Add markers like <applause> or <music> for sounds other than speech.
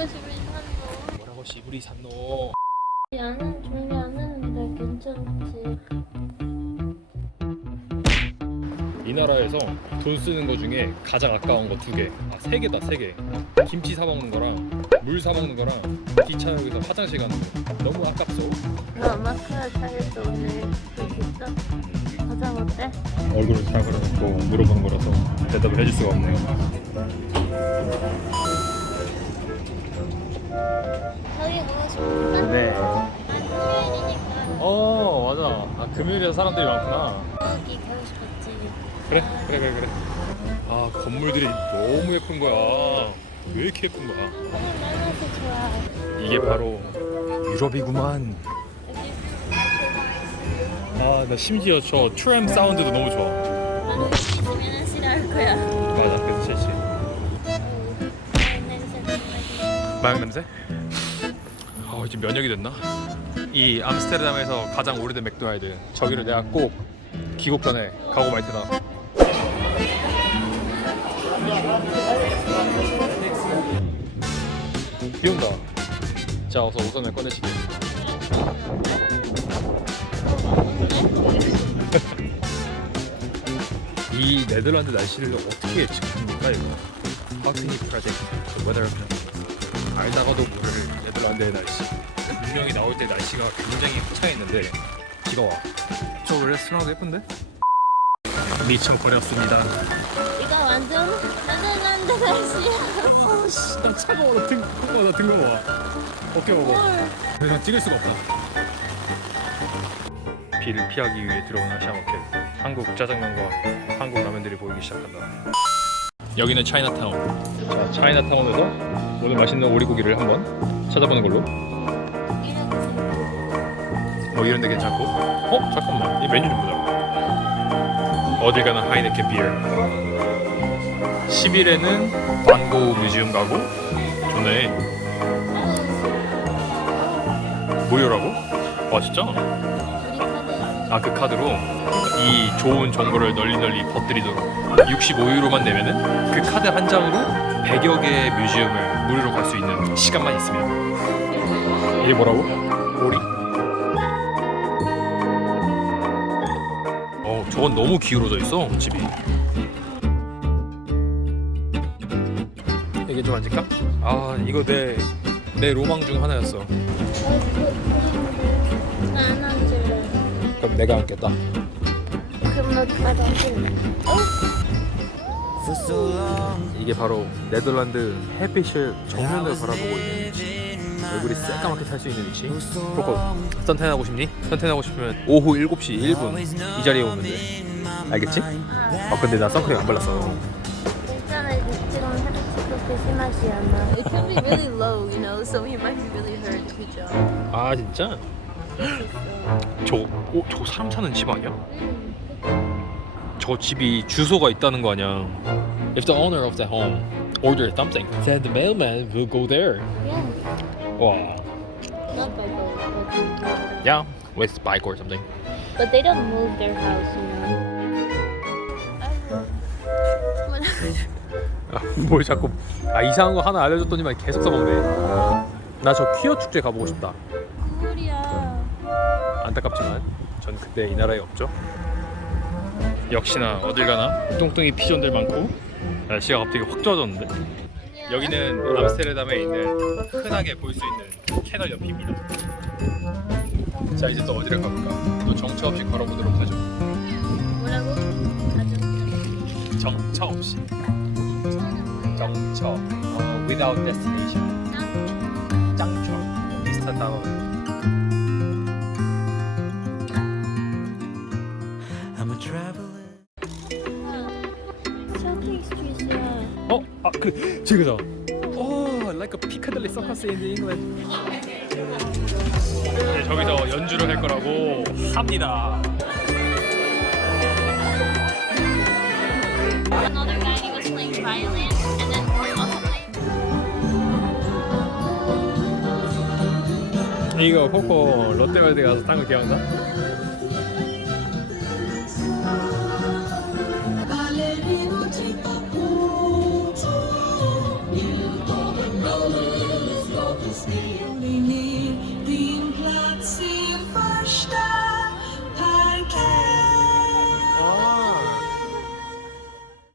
뭐라고 집을 샀노? 뭐라고 시부리 샀노? 야는 조용히 안 하는데 괜찮지. 이 나라에서 돈 쓰는 거 중에 가장 아까운 거 두 개. 아, 세 개다, 세 개. 김치 사 먹는 거랑 물 사 먹는 거랑 기차 역에서 화장실 가는 거. 너무 아깝소. 너 마스카라 사겠어 오늘 그 있어? 화장 어때? 얼굴을 다 그려놓고 물어보는 거라서 대답을 해줄 수가 없네요. 저기 싶었어? 네. 난 토요일이니까 어, 맞아. 아, 금요일에 사람들이 많구나. 거기 가고 싶었지. 그래, 그래, 그래, 그래. 아, 건물들이 너무 예쁜 거야. 왜 이렇게 예쁜 거야? 너무 많아서 좋아. 이게 바로 유럽이구만. 아, 나 심지어 저 트램 사운드도 너무 좋아. 여기 있으면 싫어할 거야. 마약 냄새? 어, 이제 면역이 됐나? 이 암스테르담에서 가장 오래된 맥도날드. 저기를 내가 꼭 귀국 전에 가고 말 테다. 비 온다. 자, 어서 우선을 꺼내시게. <laughs> 이 네덜란드 날씨를 어떻게 예측합니까 이거? How can you predict the weather of the 알다가도 모를 네덜란드의 날씨 분명히 나올 때 날씨가 굉장히 화창했는데 비가 와. 저 레스토랑도 예쁜데? 미참 거렸습니다. 이거 완전 네덜란드 날씨야. 어씨 나 차가워 나 등, 어, 나 등거워 어깨 먹어 헐. 그래서 찍을 수가 없다 비를 피하기 위해 들어온 아시아마켓 한국 짜장면과 한국 라면들이 보이기 시작한다 여기는 차이나타운 자 차이나타운에서 오늘 맛있는 오리고기를 한번 찾아보는 걸로. 뭐 이런 데 괜찮고 어? 잠깐만 이 메뉴 좀 보자 어딜 가나 하이네켄 비어 10일에는 반고 뮤지엄 가고 좋네 무료라고? 아 진짜? 아 그 카드로 이 좋은 정보를 널리 널리 퍼뜨리도록 65유로만 내면은 그 카드 한 장으로 100여 개의 뮤지엄을 무료로 갈 수 있는 시간만 있으면 이게 뭐라고? 오리? 어 저건 너무 기울어져 있어 집이 이게 좀 앉을까? 아 이거 내 내 로망 중 하나였어 안 앉을래. 그럼 내가 앉겠다. 이게 바로 네덜란드 햇빛을 정면으로 바라보고 있는 얼굴이 새까맣게 탈 수 있는 위치 코코 선탠하고 싶니? 선탠하고 싶으면 오후 7시 1분 이 자리에 오면 돼 알겠지? 아 근데 나 선크림 안 발랐어 괜찮아. 지금 살짝 그렇게 심하지 않아. It could be really low, you know, so he might be really hurt. Good job. 아 진짜? 저, 어, 저 사람 사는 집 아니야? 저 집이 주소가 있다는 거 아니야 If the owner of the home order something then the mailman will go there Yeah. 와 Not by boat. But, Yeah with bike or something but they don't move their house, you know. 아, 뭘 자꾸 아 이상한 거 하나 알려줬더니만 계속 써먹네 나 저 퀴어 축제 가보고 싶다 꿀이야. 안타깝지만 전 그때 이 나라에 없죠 역시나 어딜 가나 뚱뚱이 피존들 많고 날씨가 갑자기 확 좋아졌는데? 여기는 암스테르담에 있는 흔하게 볼 수 있는 캐널 옆입니다. 자 이제 또 어디를 가볼까? 또 정처 없이 걸어보도록 하죠. 뭐라고? 정처 없이? 정처 어, without destination. 단어 I'm a 어? 아, 그 지그다. 오, like a Piccadilly Circus in England. 네, 저기서 연주를 할 거라고 합니다. Another guy he was playing violin and then also playing. 이거 코코 롯데월드 가서 탄거 기억나? Yes,